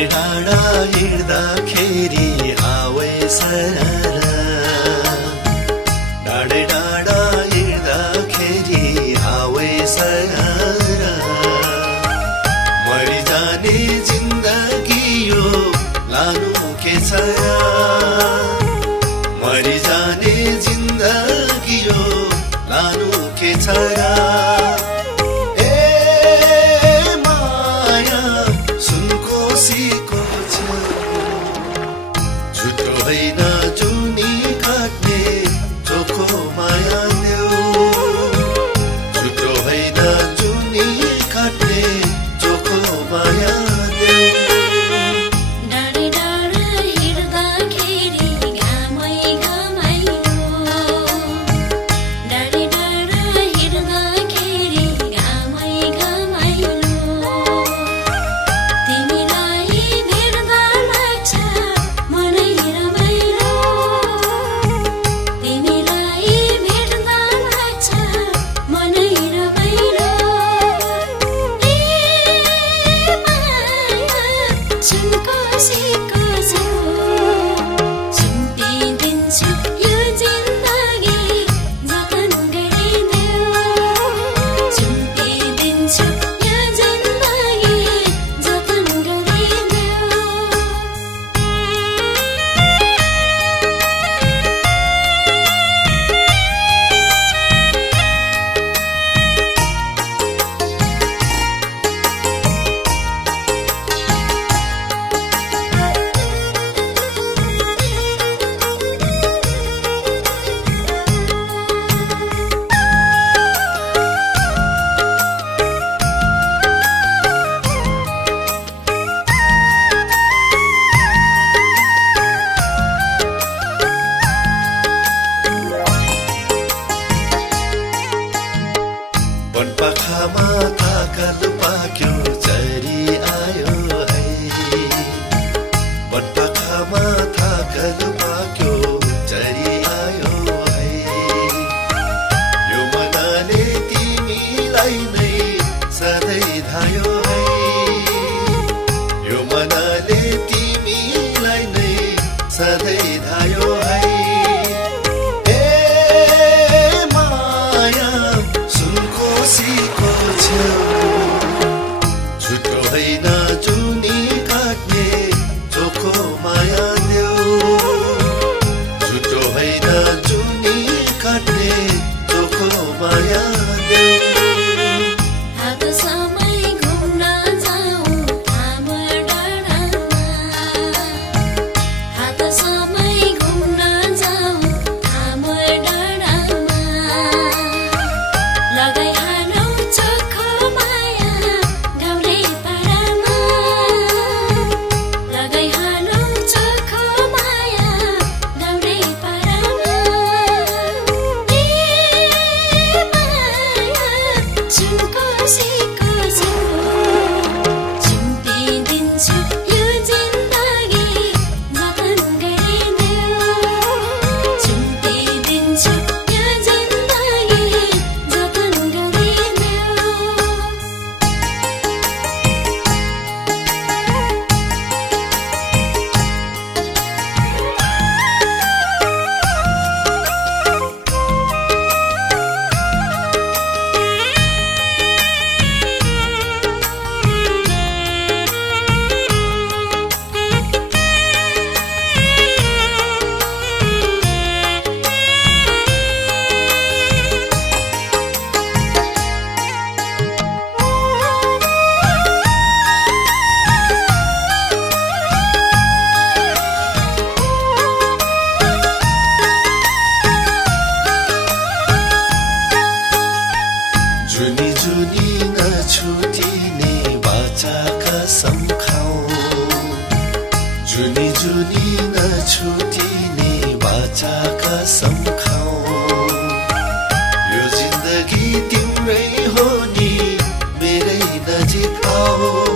डाँडै डाँडा हिँड्दाखेरि हावै सरर डाँडै डाँडा हिँड्दाखेरि हावै सरर मरिजाने जिन्दगी यो लानु के छ मरिजाने जिन्दगी यो लानु के छ वनपाखामा थाकल पाक्यो चरी आयो है वनपाखामा थाकल पाक्यो चरी आयो है यो मनले तिमीलाई नै सधैँ धायो है यो मनले तिमीलाई नै सधैँ धायो है झुटो होइन जुनी काट्ने चोखो माया देऊ झुटो होइन जुनी काट्ने चोखो माया जुनी जुनी नछुटिने बाचा कसम खाऊ जुनी जुनी नछुटिने बाचा कसम खाऊ यो जिन्दगी तिम्रै हो नि मेरै नजिक आऊ